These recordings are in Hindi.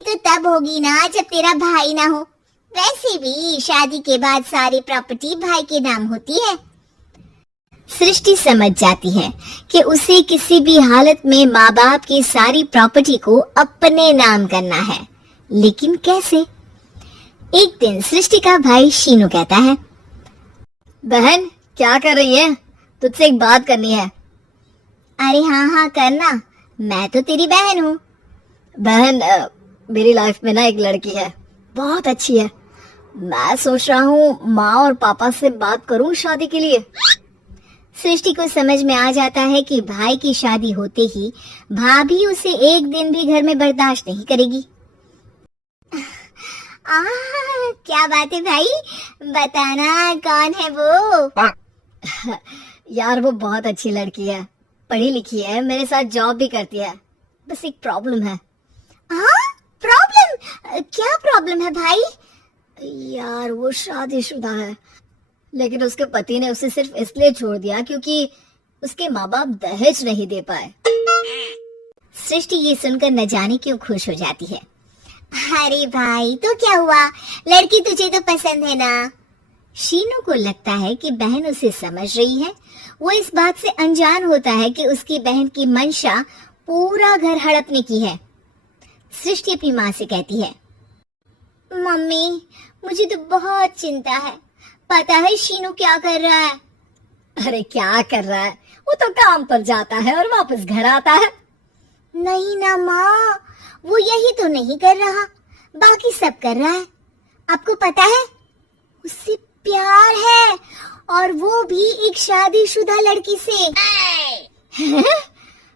तो तब होगी ना जब तेरा भाई ना हो। वैसे भी शादी के बाद सारी प्रॉपर्टी भाई के नाम होती है। सृष्टि समझ जाती है कि उसे किसी भी हालत में माँ बाप की सारी प्रॉपर्टी को अपने नाम करना है, लेकिन कैसे? एक दिन सृष्टि का भाई शीनू कहता है, बहन क्या कर रही है? तुझसे एक बात करनी है। अरे हाँ हाँ करना, मैं तो तेरी बहन हूँ। बहन मेरी लाइफ में ना एक लड़की है, बहुत अच्छी है। मैं सोच रहा हूँ माँ और पापा से बात करूँ शादी के लिए। सृष्टि को समझ में आ जाता है कि भाई की शादी होते ही भाभी उसे एक दिन भी घर में बर्दाश्त नहीं करेगी। क्या बात है भाई, बताना कौन है वो? यार वो बहुत अच्छी लड़की है, पढ़ी लिखी है, मेरे साथ जॉब भी करती है। बस एक प्रॉब्लम है। प्रॉब्लम? क्या प्रॉब्लम है भाई? यार वो शादीशुदा है, लेकिन उसके पति ने उसे सिर्फ इसलिए छोड़ दिया क्योंकि उसके माँ बाप दहेज नहीं दे पाए। सृष्टि ये सुनकर न जाने क्यों खुश हो जाती है। अरे भाई तो क्या हुआ, लड़की तुझे तो पसंद है ना? शीनू को लगता है कि बहन उसे समझ रही है। वो इस बात से अनजान होता है कि उसकी बहन की मंशा पूरा घर हड़पने की है। सृष्टि अपनी माँ से कहती है, मम्मी मुझे तो बहुत चिंता है। पता है शीनू क्या कर रहा है? अरे क्या कर रहा है? वो तो काम पर जाता है और वापस घर आता है। नहीं ना माँ, वो यही तो नहीं कर रहा, बाकी सब कर रहा है। आपको पता है उससे प्यार है, और वो भी एक शादीशुदा लड़की से।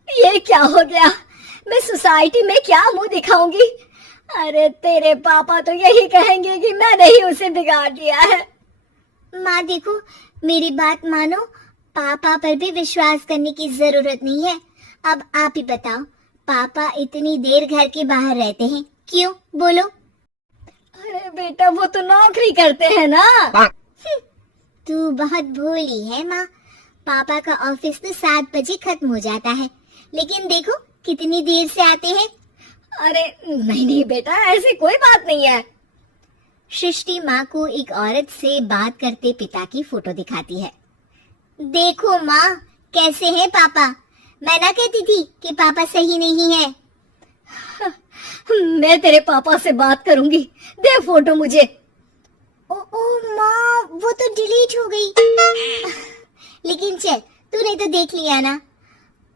ये क्या हो गया? मैं सोसाइटी में क्या मुंह दिखाऊंगी? अरे तेरे पापा तो यही कहेंगे कि मैंने ही उसे बिगाड़ दिया है। माँ देखो, मेरी बात मानो, पापा पर भी विश्वास करने की जरूरत नहीं है। अब आप ही बताओ, पापा इतनी देर घर के बाहर रहते हैं क्यों? बोलो। अरे बेटा वो तो नौकरी करते हैं ना। तू बहुत भोली है माँ। पापा का ऑफिस तो 7 बजे खत्म हो जाता है, लेकिन देखो कितनी देर से आते हैं। अरे नहीं नहीं बेटा, ऐसी कोई बात नहीं है। सृष्टि माँ को एक औरत से बात करते पिता की फोटो दिखाती है। देखो माँ, कैसे हैं पापा? मैं ना कहती थी कि पापा सही नहीं है। मैं तेरे पापा से बात करूंगी, दे फोटो मुझे। ओ माँ, वो तो डिलीट हो गई। लेकिन चल, तूने तो देख लिया ना।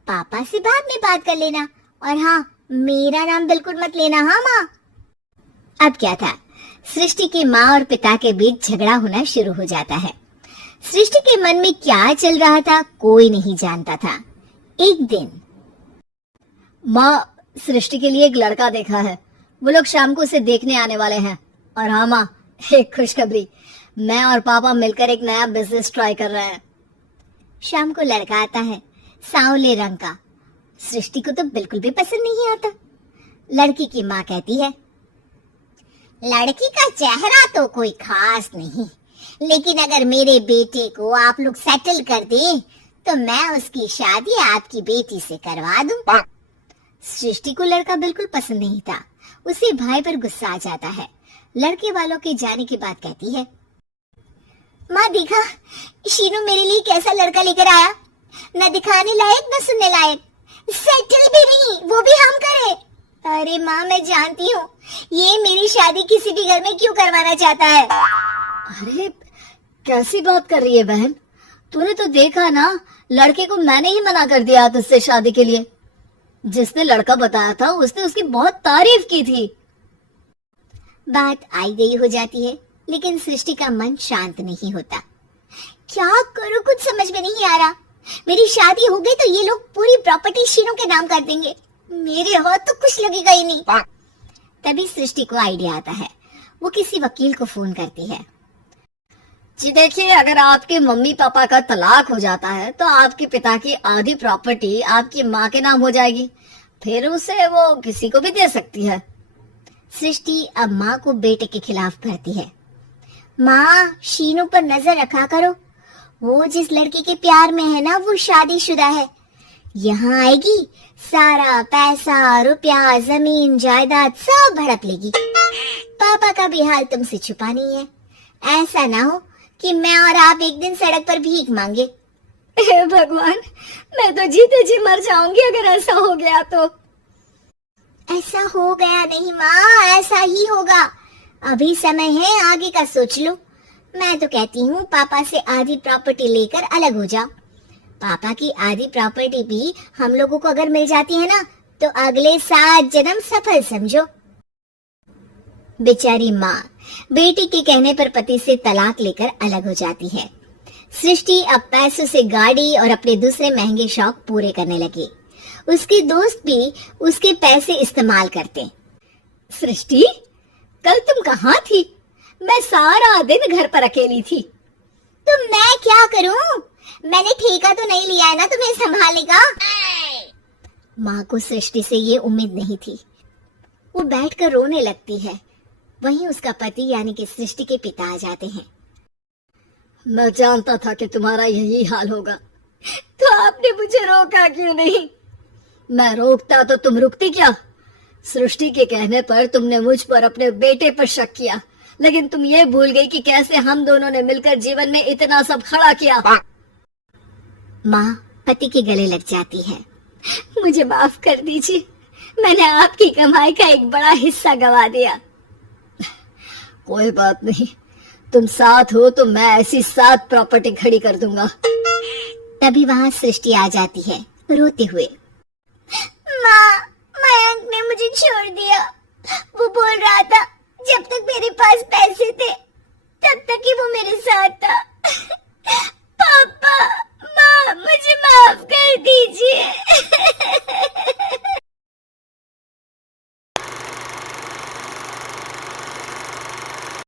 पापा से बाद में बात कर लेना, और हाँ, मेरा नाम बिल्कुल मत लेना। हाँ माँ। अब क्या था, सृष्टि के माँ और पिता के बीच झगड़ा होना शुरू हो जाता है। सृष्टि के मन में क्या चल रहा था कोई नहीं जानता था। एक दिन, माँ सृष्टि के लिए एक लड़का देखा है, वो लोग शाम को उसे देखने आने वाले हैं। और हाँ माँ, एक खुशखबरी, मैं और पापा मिलकर एक नया बिजनेस ट्राई कर रहे हैं। शाम को लड़का आता है, सांवले रंग का। सृष्टि को तो बिल्कुल भी पसंद नहीं आता। लड़की की माँ कहती है, लड़की का चेहरा तो कोई खास नहीं, लेकिन अगर मेरे बेटे को आप लोग सेटल कर दें तो मैं उसकी शादी आपकी बेटी से करवा दूं। सृष्टि को लड़का बिल्कुल पसंद नहीं था। उसे भाई पर गुस्सा आ जाता है। लड़के वालों के जाने के बाद कहती है, माँ देखा शीनू मेरे लिए कैसा लड़का लेकर आया, न दिखाने लायक न सुनने लायक, सेटल भी नहीं, वो भी हम करे। अरे माँ मैं जानती हूँ ये मेरी शादी किसी भी घर में क्यों करवाना चाहता है। अरे कैसी बात कर रही है बहन? तूने तो देखा ना, लड़के को मैंने ही मना कर दिया तुझसे शादी के लिए। जिसने लड़का बताया था उसने उसकी बहुत तारीफ की थी। बात आई गई हो जाती है, लेकिन सृष्टि का मन शांत नहीं होता। क्या करूं कुछ समझ में नहीं आ रहा। मेरी शादी हो गई तो ये लोग पूरी प्रॉपर्टी शीनू के नाम कर देंगे, मेरे हाथ तो कुछ लगेगा ही नहीं। तभी सृष्टि को आइडिया आता है। वो किसी वकील को फोन करती है। जी देखिए, अगर आपके मम्मी पापा का तलाक हो जाता है तो आपके पिता की आधी प्रॉपर्टी आपकी माँ के नाम हो जाएगी, फिर उसे वो किसी को भी दे सकती है। सृष्टि अब माँ को बेटे के खिलाफ भरती है। माँ शीनू पर नजर रखा करो, वो जिस लड़की के प्यार में है ना वो शादीशुदा है। यहाँ आएगी, सारा पैसा, रुपया, जमीन, जायदाद सब हड़प लेगी। पापा का भी हाल तुमसे छुपा नहीं है। ऐसा ना हो कि मैं और आप एक दिन सड़क पर भीख मांगे। हे भगवान, मैं तो जीते जी मर जाऊंगी अगर ऐसा हो गया तो। ऐसा हो गया नहीं माँ, ऐसा ही होगा। अभी समय है, आगे का सोच लो। मैं तो कहती हूँ पापा से आधी प्रॉपर्टी लेकर अलग हो जाओ। पापा की आधी प्रॉपर्टी भी हम लोगों को अगर मिल जाती है ना, तो अगले 7 जन्म सफल समझो। बेचारी माँ बेटी के कहने पर पति से तलाक लेकर अलग हो जाती है। सृष्टि अब पैसों से गाड़ी और अपने दूसरे महंगे शौक पूरे करने लगी। उसके दोस्त भी उसके पैसे इस्तेमाल करते। सृष्टि, कल तुम कहाँ थी? मैं सारा दिन घर पर अकेली थी। तो मैं क्या करूं? मैंने ठेका तो नहीं लिया है ना तुम्हें संभालने का। माँ को सृष्टि से ये उम्मीद नहीं थी। वो बैठकर रोने लगती है। वहीं उसका पति यानी कि सृष्टि के पिता आ जाते हैं। मैं जानता था कि तुम्हारा यही हाल होगा, तो आपने मुझे रोका क्यों नहीं? मैं रोकता तो तुम रुकती क्या? सृष्टि के कहने पर तुमने मुझ पर, अपने बेटे पर शक किया, लेकिन तुम ये भूल गई कि कैसे हम दोनों ने मिलकर जीवन में इतना सब खड़ा किया। माँ पति के गले लग जाती है। मुझे माफ कर दीजिए, मैंने आपकी कमाई का एक बड़ा हिस्सा गवा दिया। कोई बात नहीं, तुम साथ हो तो मैं ऐसी 7 प्रॉपर्टी खड़ी कर दूंगा। तभी वहाँ सृष्टि आ जाती है रोते हुए। माँ, मयंक ने मुझे छोड़ दिया। वो बोल रहा था जब तक मेरे पास पैसे थे तब तक ही वो मेरे साथ था। पापा, माँ, मुझे माफ कर दीजिए।